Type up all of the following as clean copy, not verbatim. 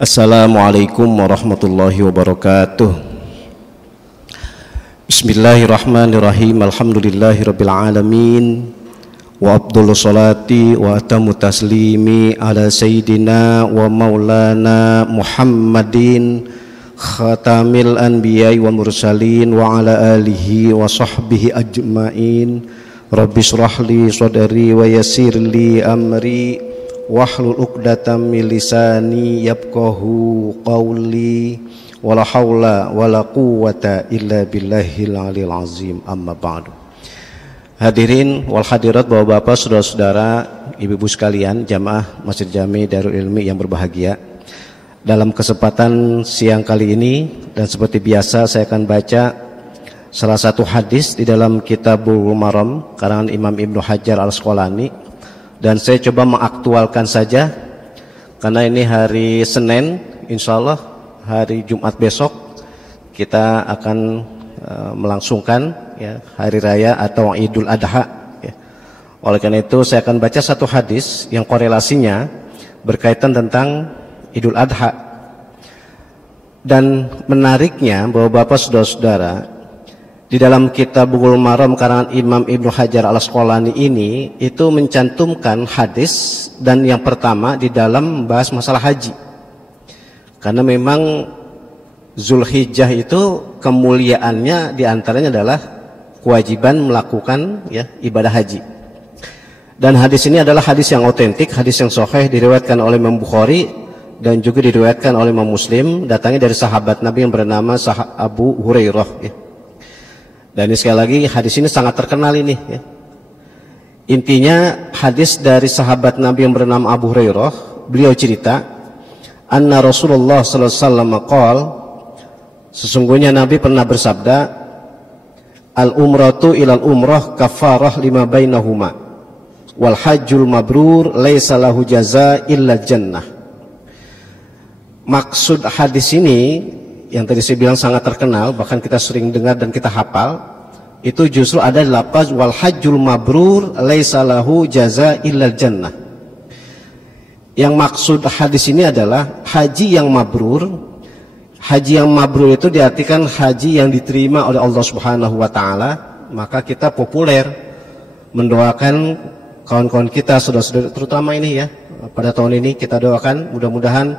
Assalamualaikum warahmatullahi wabarakatuh. Bismillahirrahmanirrahim. Alhamdulillahirabbil alamin. Wa afdhalu salati wa atamu taslimi ala sayyidina wa maulana Muhammadin khatamil anbiya'i wal mursalin wa ala alihi wa sahbihi ajma'in. Rabbi shrah li sadri wa yassir li amri wahlul 'uqdatam min lisani yafqahu qawli wala haula wala quwwata illa billahil aliyil azim. Amma ba'du. Hadirin wal hadirat, Bapak-bapak, saudara-saudara, ibu-ibu sekalian, jamaah Masjid Jami Darul Ilmi yang berbahagia. Dalam kesempatan siang kali ini dan seperti biasa saya akan baca salah satu hadis di dalam Kitabul Maram karangan Imam Ibnu Hajar Al-Asqalani. Dan saya coba mengaktualkan saja karena ini hari Senin, insya Allah hari Jumat besok kita akan melangsungkan ya, hari raya atau Idul Adha ya. Oleh karena itu saya akan baca satu hadis yang korelasinya berkaitan tentang Idul Adha. Dan menariknya bahwa Bapak saudara-saudara, di dalam Kitabul Maram karangan Imam Ibnu Hajar Al-Asqalani ini itu mencantumkan hadis, dan yang pertama di dalam membahas masalah haji. Karena memang Zulhijjah itu kemuliaannya diantaranya adalah kewajiban melakukan ya, ibadah haji. Dan hadis ini adalah hadis yang otentik, hadis yang sahih, diriwayatkan oleh Imam Bukhari dan juga diriwayatkan oleh Imam Muslim, datangnya dari sahabat Nabi yang bernama Abu Hurairah ya. Dan ini sekali lagi hadis ini sangat terkenal ini ya. Intinya hadis dari sahabat Nabi yang bernama Abu Hurairah, beliau cerita anna Rasulullah sallallahu alaihi wasallam qaal, sesungguhnya Nabi pernah bersabda, al umratu ilal umrah kafarah lima bainahuma wal hajjul mabrur laisa lahu jazaa illa jannah. Maksud hadis ini yang tadi saya bilang sangat terkenal, bahkan kita sering dengar dan kita hafal, itu justru ada lafaz wal hajjul mabrur laisa lahu jazaa illa jannah. Yang maksud hadis ini adalah haji yang mabrur. Haji yang mabrur itu diartikan haji yang diterima oleh Allah Subhanahu wa taala. Maka kita populer mendoakan kawan-kawan kita, saudara-saudara terutama ini ya, pada tahun ini kita doakan mudah-mudahan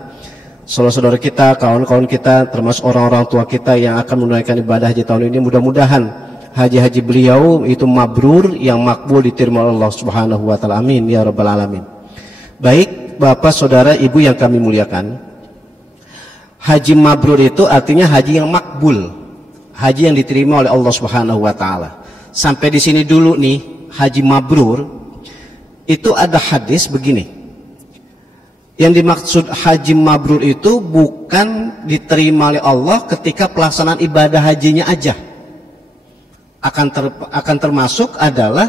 saudara-saudara kita, kawan-kawan kita, termasuk orang-orang tua kita yang akan menunaikan ibadah haji tahun ini, mudah-mudahan haji-haji beliau itu mabrur, yang makbul, diterima oleh Allah Subhanahu wa taala. Amin ya rabbal alamin. Baik, Bapak, Saudara, Ibu yang kami muliakan, haji mabrur itu artinya haji yang makbul, haji yang diterima oleh Allah Subhanahu wa taala. Sampai di sini dulu nih, haji mabrur itu ada hadis begini. Yang dimaksud haji mabrur itu bukan diterima oleh Allah ketika pelaksanaan ibadah hajinya aja. Akan termasuk adalah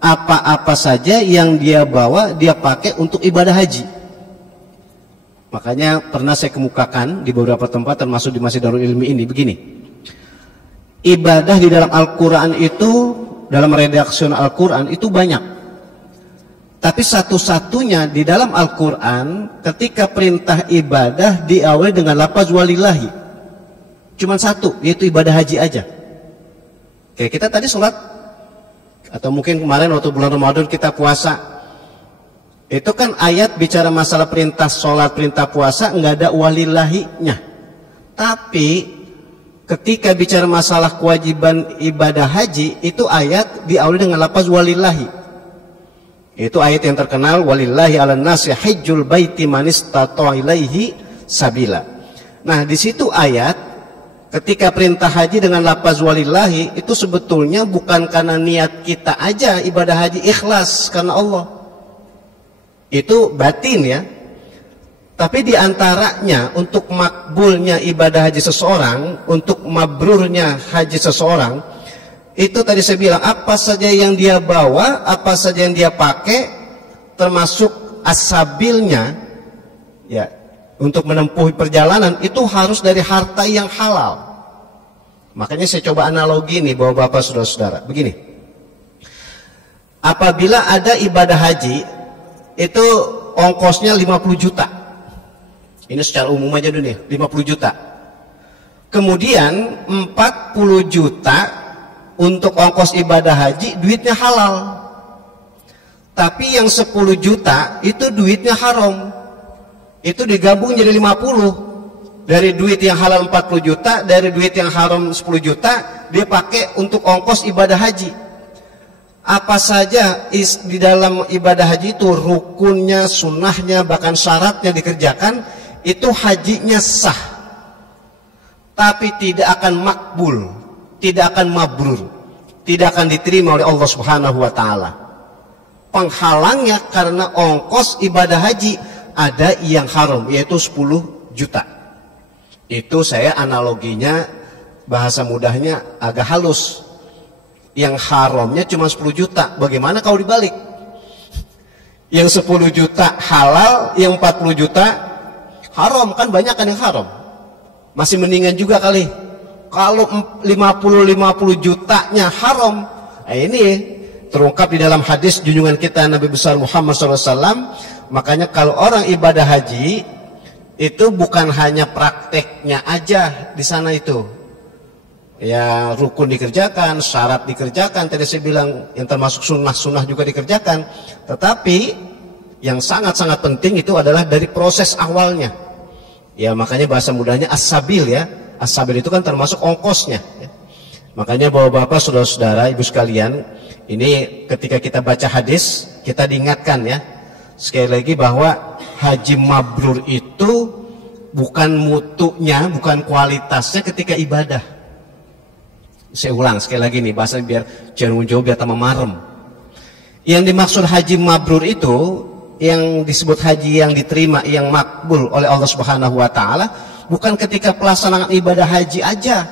apa-apa saja yang dia bawa, dia pakai untuk ibadah haji. Makanya pernah saya kemukakan di beberapa tempat, termasuk di Masjid Darul Ilmi ini, begini. Ibadah di dalam Al-Quran itu, dalam redaksi Al-Quran itu banyak. Tapi satu-satunya di dalam Al-Quran ketika perintah ibadah diawali dengan lafaz walillahi, cuma satu, yaitu ibadah haji aja. Kayak kita tadi sholat, atau mungkin kemarin waktu bulan Ramadan kita puasa, itu kan ayat bicara masalah perintah sholat, perintah puasa, nggak ada walillahi-nya. Tapi ketika bicara masalah kewajiban ibadah haji, itu ayat diawali dengan lafaz walillahi. Itu ayat yang terkenal, walillahi 'alan nasi hajjul baiti man istata'a ilaihi sabila. Nah, di situ ayat ketika perintah haji dengan lafaz walillahi itu sebetulnya bukan karena niat kita aja ibadah haji ikhlas karena Allah. Itu batin ya. Tapi di antaranya untuk makbulnya ibadah haji seseorang, untuk mabrurnya haji seseorang, itu tadi saya bilang apa saja yang dia bawa, apa saja yang dia pakai, termasuk asabilnya ya, untuk menempuh perjalanan itu harus dari harta yang halal. Makanya saya coba analogi nih bahwa Bapak saudara-saudara begini, apabila ada ibadah haji itu ongkosnya 50 juta, Ini secara umum aja dulu nih, 50 juta. Kemudian 40 juta untuk ongkos ibadah haji, duitnya halal. Tapi yang 10 juta itu duitnya haram. Itu digabung jadi 50. Dari duit yang halal 40 juta, dari duit yang haram 10 juta, dia pakai untuk ongkos ibadah haji. Apa saja di dalam ibadah haji itu, rukunnya, sunnahnya, bahkan syaratnya dikerjakan, itu hajinya sah. Tapi tidak akan makbul, tidak akan mabrur, tidak akan diterima oleh Allah Subhanahu wa Ta'ala. Penghalangnya karena ongkos ibadah haji ada yang haram, yaitu 10 juta. Itu saya analoginya, bahasa mudahnya agak halus. Yang haramnya cuma 10 juta. Bagaimana kalau dibalik? Yang 10 juta halal, yang 40 juta haram. Kan banyak kan yang haram. Masih mendingan juga kali. Kalau 50 jutanya haram, ini terungkap di dalam hadis junjungan kita Nabi besar Muhammad SAW. Makanya kalau orang ibadah haji, itu bukan hanya prakteknya aja di sana itu. Ya, rukun dikerjakan, syarat dikerjakan, tadi saya bilang yang termasuk sunnah-sunnah juga dikerjakan. Tetapi yang sangat-sangat penting itu adalah dari proses awalnya. Ya, makanya bahasa mudahnya as-sabil ya. As-sabil itu kan termasuk ongkosnya ya. Makanya bapak-bapak, saudara-saudara, ibu sekalian, ini ketika kita baca hadis, kita diingatkan ya, sekali lagi bahwa haji mabrur itu bukan mutunya, bukan kualitasnya ketika ibadah. Saya ulang sekali lagi nih, bahasa biar jangan jauh, biar tambah marem. Yang dimaksud haji mabrur itu, yang disebut haji yang diterima, yang makbul oleh Allah Subhanahu wa Ta'ala, bukan ketika pelaksanaan ibadah haji aja.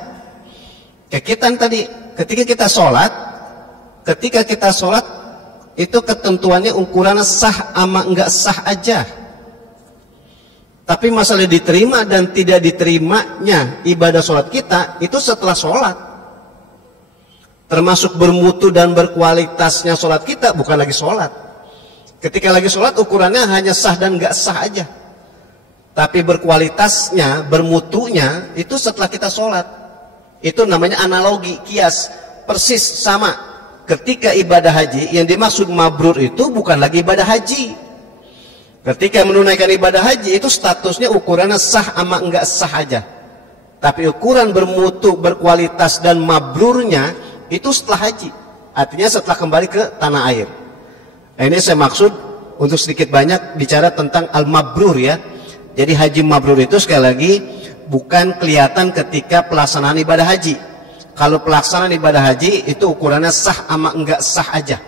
Kayak kita tadi, ketika kita sholat, itu ketentuannya ukurannya sah ama enggak sah aja. Tapi masalah diterima dan tidak diterimanya ibadah sholat kita, itu setelah sholat. Termasuk bermutu dan berkualitasnya sholat kita, bukan lagi sholat. Ketika lagi sholat ukurannya hanya sah dan enggak sah aja. Tapi berkualitasnya, bermutunya, itu setelah kita sholat. Itu namanya analogi, kias, persis sama. Ketika ibadah haji, yang dimaksud mabrur itu bukan lagi ibadah haji. Ketika menunaikan ibadah haji, itu statusnya ukurannya sah ama enggak sah aja. Tapi ukuran bermutu, berkualitas dan mabrurnya, itu setelah haji. Artinya setelah kembali ke tanah air. Nah, ini saya maksud untuk sedikit banyak bicara tentang al-mabrur ya. Jadi haji mabrur itu sekali lagi bukan kelihatan ketika pelaksanaan ibadah haji. Kalau pelaksanaan ibadah haji itu ukurannya sah ama enggak sah aja.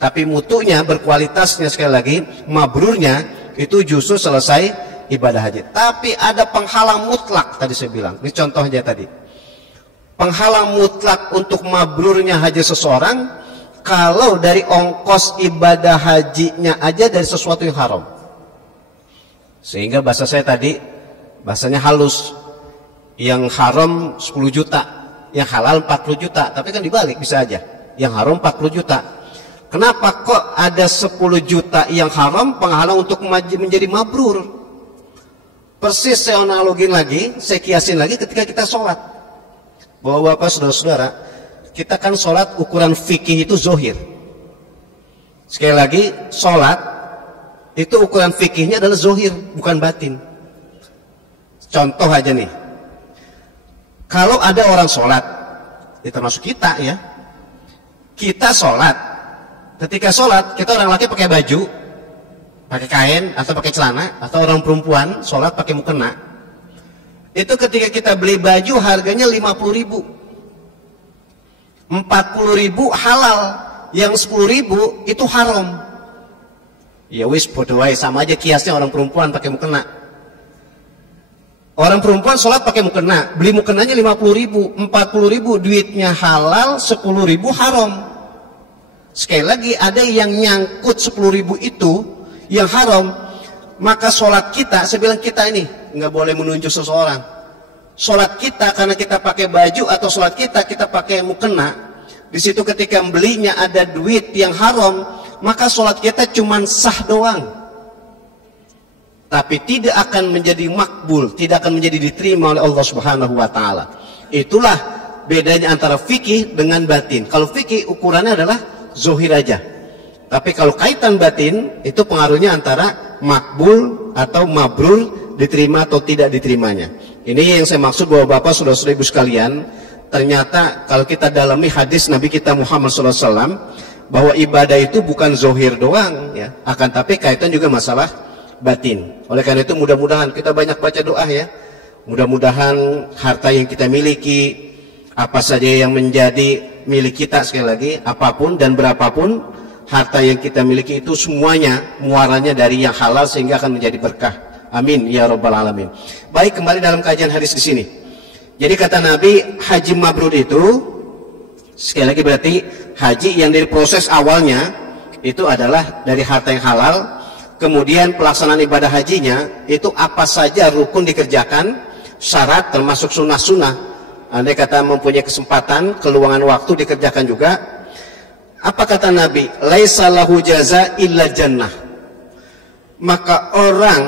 Tapi mutunya, berkualitasnya sekali lagi, mabrurnya itu justru selesai ibadah haji. Tapi ada penghalang mutlak tadi saya bilang. Ini contohnya tadi. Penghalang mutlak untuk mabrurnya haji seseorang kalau dari ongkos ibadah hajinya aja dari sesuatu yang haram. Sehingga bahasa saya tadi, bahasanya halus. Yang haram 10 juta, yang halal 40 juta. Tapi kan dibalik bisa aja. Yang haram 40 juta. Kenapa kok ada 10 juta yang haram penghalang untuk menjadi mabrur? Persis saya analogin lagi, saya kiasin lagi ketika kita sholat. Bahwa bapak saudara-saudara, kita kan sholat ukuran fikih itu zohir. Sekali lagi, sholat itu ukuran fikihnya adalah zohir, bukan batin. Contoh aja nih, kalau ada orang sholat, ya termasuk kita ya, kita sholat, ketika sholat kita orang laki pakai baju, pakai kain atau pakai celana, atau orang perempuan sholat pakai mukena, itu ketika kita beli baju harganya 50.000, 40.000 halal, yang 10.000 itu haram. Ya wis bodoh wae, sama aja kiasnya orang perempuan pakai mukena. Orang perempuan sholat pakai mukena, beli mukenanya 50.000, 40.000 duitnya halal, 10.000 haram. Sekali lagi ada yang nyangkut 10.000 itu yang haram, maka sholat kita, saya bilang kita ini nggak boleh menunjuk seseorang. Sholat kita karena kita pakai baju atau sholat kita pakai mukena, di situ ketika belinya ada duit yang haram, maka sholat kita cuman sah doang. tapi tidak akan menjadi makbul, tidak akan menjadi diterima oleh Allah Subhanahu wa taala. Itulah bedanya antara fikih dengan batin. Kalau fikih ukurannya adalah zohir aja. Tapi kalau kaitan batin itu pengaruhnya antara makbul atau mabrur, diterima atau tidak diterimanya. Ini yang saya maksud bahwa Bapak saudara-saudara ibu sekalian, ternyata kalau kita dalami hadis Nabi kita Muhammad SAW, bahwa ibadah itu bukan zohir doang ya, akan tapi kaitan juga masalah batin. Oleh karena itu mudah-mudahan kita banyak baca doa ya. Mudah-mudahan harta yang kita miliki, apa saja yang menjadi milik kita, sekali lagi apapun dan berapapun harta yang kita miliki itu semuanya muaranya dari yang halal sehingga akan menjadi berkah. Amin ya rabbal alamin. Baik, kembali dalam kajian hadis di sini. Jadi kata Nabi, haji mabrur itu sekali lagi berarti haji yang dari proses awalnya itu adalah dari harta yang halal, kemudian pelaksanaan ibadah hajinya itu apa saja rukun dikerjakan, syarat termasuk sunnah-sunnah. Andai kata mempunyai kesempatan, keluangan waktu dikerjakan juga. Apa kata Nabi? Laisa lahu jaza illa jannah. Maka orang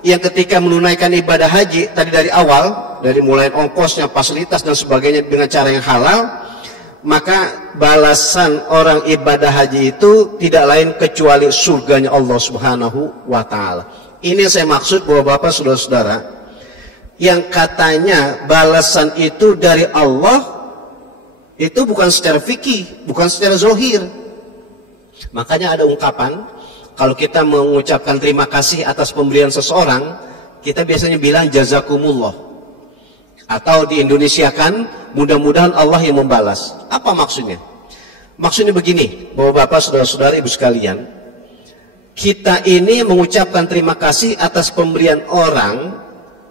yang ketika menunaikan ibadah haji tadi dari awal, dari mulai ongkosnya, fasilitas dan sebagainya dengan cara yang halal, maka balasan orang ibadah haji itu tidak lain kecuali surganya Allah Subhanahu wa taala. Ini yang saya maksud bahwa Bapak saudara-saudara, yang katanya balasan itu dari Allah, itu bukan secara fikih, bukan secara zohir. Makanya ada ungkapan, kalau kita mengucapkan terima kasih atas pemberian seseorang, kita biasanya bilang jazakumullah. Atau di Indonesia kan, mudah-mudahan Allah yang membalas. Apa maksudnya? Maksudnya begini, bahwa Bapak, saudara-saudara, ibu sekalian, kita ini mengucapkan terima kasih atas pemberian orang,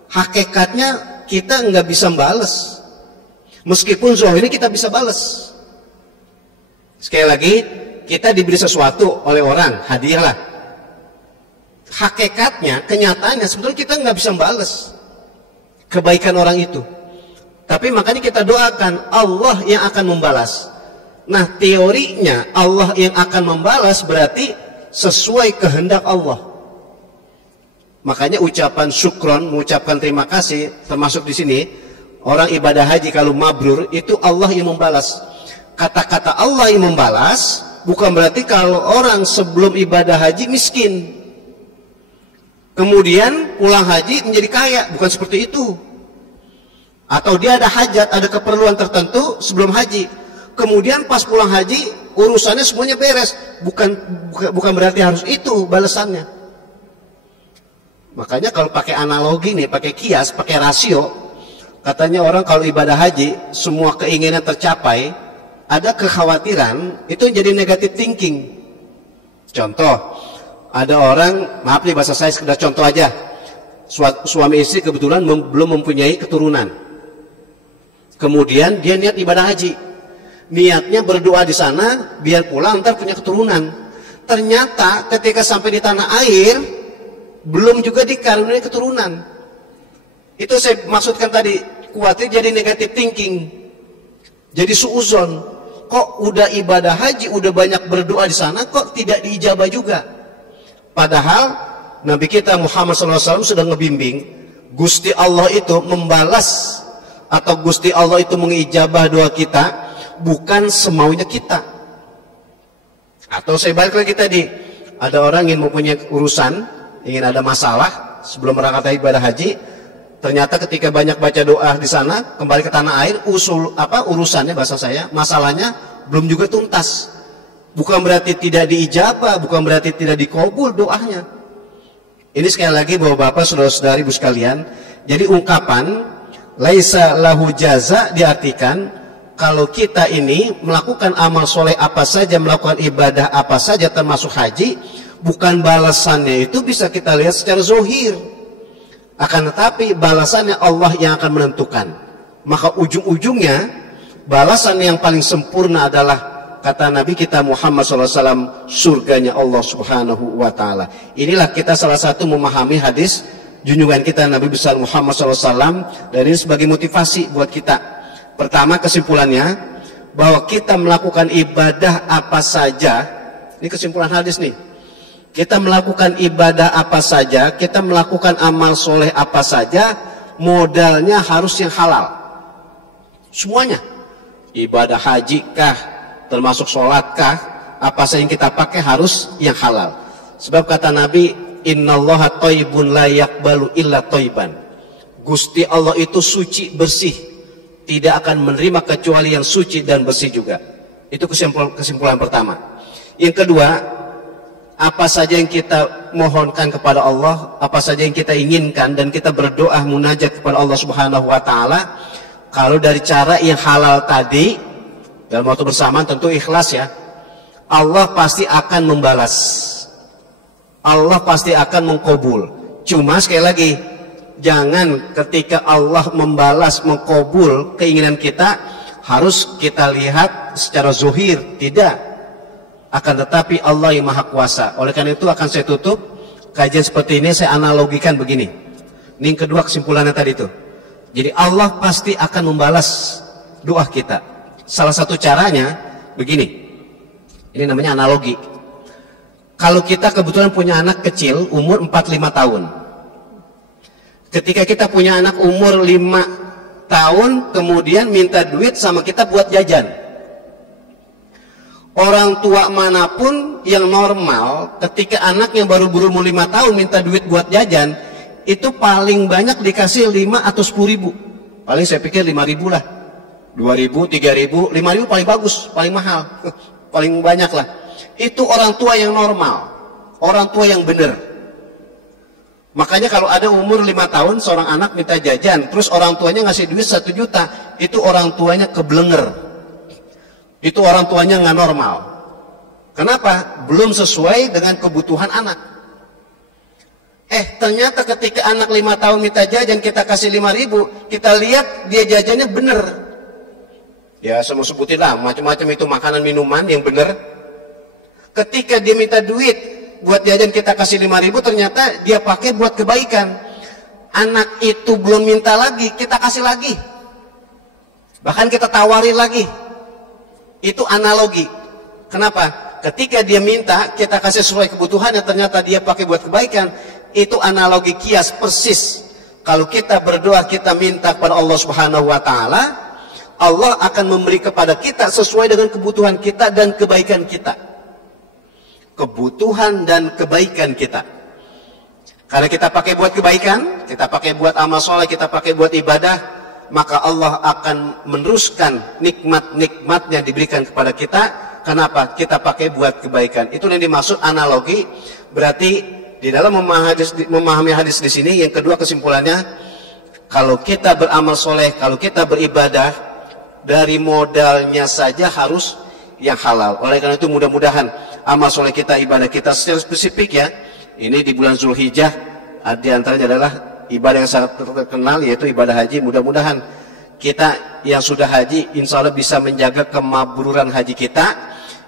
hakikatnya kita nggak bisa balas. Meskipun zohirnya kita bisa balas. Sekali lagi, kita diberi sesuatu oleh orang, hadiah lah. Hakikatnya, kenyataannya sebetulnya kita nggak bisa balas kebaikan orang itu. Tapi makanya kita doakan Allah yang akan membalas. Nah, teorinya Allah yang akan membalas berarti sesuai kehendak Allah. Makanya ucapan syukron, mengucapkan terima kasih, termasuk di sini orang ibadah haji kalau mabrur itu Allah yang membalas. Kata-kata Allah yang membalas bukan berarti kalau orang sebelum ibadah haji miskin, kemudian pulang haji menjadi kaya, bukan seperti itu. Atau dia ada hajat, ada keperluan tertentu sebelum haji, kemudian pas pulang haji urusannya semuanya beres, bukan berarti harus itu balasannya. Makanya kalau pakai analogi nih, pakai kias, pakai rasio, katanya orang kalau ibadah haji semua keinginan tercapai, ada kekhawatiran, itu jadi negative thinking. Contoh, ada orang, maaf nih bahasa saya sekedar contoh aja, suami istri kebetulan belum mempunyai keturunan, kemudian dia niat ibadah haji, niatnya berdoa di sana biar pulang ntar punya keturunan. Ternyata ketika sampai di tanah air belum juga dikaruniai keturunan. Itu saya maksudkan tadi, khawatir jadi negative thinking, jadi suuzon. Kok udah ibadah haji, udah banyak berdoa di sana, kok tidak diijabah juga? Padahal Nabi kita Muhammad SAW sudah ngebimbing, Gusti Allah itu membalas atau Gusti Allah itu mengijabah doa kita bukan semaunya kita. Atau saya balik lagi tadi, ada orang ingin mempunyai urusan, ingin ada masalah sebelum berangkat ibadah haji, ternyata ketika banyak baca doa di sana, kembali ke tanah air, urusannya bahasa saya, masalahnya belum juga tuntas. Bukan berarti tidak diijabah, bukan berarti tidak dikabul doanya. Ini sekali lagi bahwa Bapak, saudara-saudari, ibu sekalian, jadi ungkapan laisa lahu jaza diartikan kalau kita ini melakukan amal soleh apa saja, melakukan ibadah apa saja termasuk haji, bukan balasannya itu bisa kita lihat secara zohir. Akan tetapi balasannya Allah yang akan menentukan. Maka ujung-ujungnya balasan yang paling sempurna adalah kata Nabi kita Muhammad SAW, surganya Allah Subhanahu wa ta'ala. Inilah kita salah satu memahami hadis junjungan kita Nabi besar Muhammad SAW, dan ini sebagai motivasi buat kita. Pertama, kesimpulannya bahwa kita melakukan ibadah apa saja, ini kesimpulan hadis nih, Kita melakukan ibadah apa saja, kita melakukan amal soleh apa saja, modalnya harus yang halal. Semuanya. Ibadah haji kah, termasuk sholat kah, apa saja yang kita pakai harus yang halal. Sebab kata Nabi, innallaha thayyibun la yaqbalu illa thayyiban. Gusti Allah itu suci, bersih, tidak akan menerima kecuali yang suci dan bersih juga. Itu kesimpulan pertama. Yang kedua, apa saja yang kita mohonkan kepada Allah, apa saja yang kita inginkan dan kita berdoa munajat kepada Allah Subhanahu wa taala, kalau dari cara yang halal tadi, dalam waktu bersamaan tentu ikhlas ya, Allah pasti akan membalas. Allah pasti akan mengkabul. Cuma sekali lagi, jangan ketika Allah membalas, mengkabul keinginan kita, harus kita lihat secara zuhir, tidak. Akan tetapi Allah yang maha kuasa. Oleh karena itu akan saya tutup kajian seperti ini, saya analogikan begini. Ini yang kedua kesimpulannya tadi itu. Jadi Allah pasti akan membalas doa kita. Salah satu caranya begini. Ini namanya analogi. Kalau kita kebetulan punya anak kecil umur 4-5 tahun. Ketika kita punya anak umur 5 tahun kemudian minta duit sama kita buat jajan. Orang tua manapun yang normal ketika anak yang baru berumur 5 tahun minta duit buat jajan, itu paling banyak dikasih 5 atau 10 ribu. Paling saya pikir 5 ribu lah, 2 ribu, 3 ribu, 5 ribu paling bagus, paling mahal, paling banyak lah. Itu orang tua yang normal, orang tua yang benar. Makanya kalau ada umur 5 tahun seorang anak minta jajan, terus orang tuanya ngasih duit 1 juta, itu orang tuanya keblenger. Itu orang tuanya nggak normal. Kenapa? Belum sesuai dengan kebutuhan anak. Ternyata ketika anak 5 tahun minta jajan, kita kasih 5 ribu, kita lihat dia jajannya bener. Ya, saya mau sebutin lah, macam-macam itu makanan minuman yang bener. Ketika dia minta duit buat jajan, kita kasih 5 ribu, ternyata dia pakai buat kebaikan. Anak itu belum minta lagi, kita kasih lagi. Bahkan kita tawarin lagi. Itu analogi. Kenapa? Ketika dia minta, kita kasih sesuai kebutuhan yang ternyata dia pakai buat kebaikan. Itu analogi kias persis. Kalau kita berdoa, kita minta kepada Allah Subhanahu wa taala, Allah akan memberi kepada kita sesuai dengan kebutuhan kita dan kebaikan kita. Kebutuhan dan kebaikan kita. Karena kita pakai buat kebaikan, kita pakai buat amal soleh, kita pakai buat ibadah, maka Allah akan meneruskan nikmat-nikmatnya diberikan kepada kita. Kenapa? Kita pakai buat kebaikan. Itu yang dimaksud analogi. Berarti di dalam memahami hadis di sini, yang kedua kesimpulannya, kalau kita beramal soleh, kalau kita beribadah, dari modalnya saja harus yang halal. Oleh karena itu mudah-mudahan amal soleh kita, ibadah kita secara spesifik ya. Ini di bulan Zulhijjah, di antaranya adalah ibadah yang sangat terkenal, yaitu ibadah haji. Mudah-mudahan kita yang sudah haji insya Allah bisa menjaga kemabruran haji kita.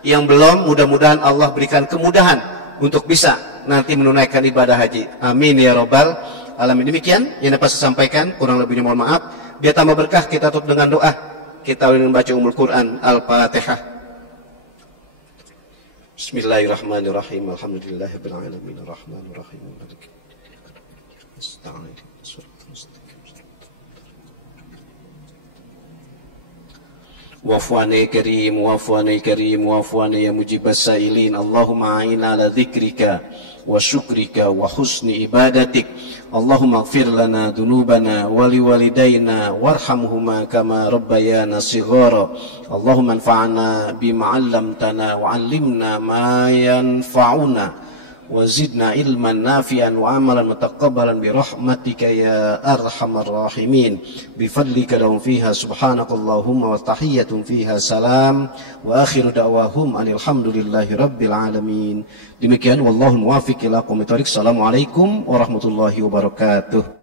Yang belum, mudah-mudahan Allah berikan kemudahan untuk bisa nanti menunaikan ibadah haji. Amin ya robbal alamin. Demikian yang dapat saya sampaikan, kurang lebihnya mohon maaf. Biar tambah berkah, kita tutup dengan doa. Kita membaca Ummul Quran Al-Fatihah. Bismillahirrahmanirrahim. Alhamdulillahirabbil alamin arrahmanir rahim. Wa'fu'ani karim, wa'fu'ani karim, wa'fu'ani ya mujibas sa'ilin. Allahumma a'ina ala dzikrika wa syukrika wa husni ibadatik. Allahumma ighfir lana dunubana wa liwalidayna warhamhuma kama rabbayana shighara. Allahumma anfa'na bima 'allamtana wa 'allimna ma yanfa'una wa zidna ilman nafi'an wa amalan mutaqabbalan bi rahmatika ya arhamar rahimin. Bi fadlika lahum fiha subhanakallahumma wa tahiyyatun fiha salam wa akhiru da'wahum alhamdulillahi rabbil alamin. Demikian wallahu muwaffiq ila aqwamit thoriq. Assalamualaikum warahmatullahi wabarakatuh.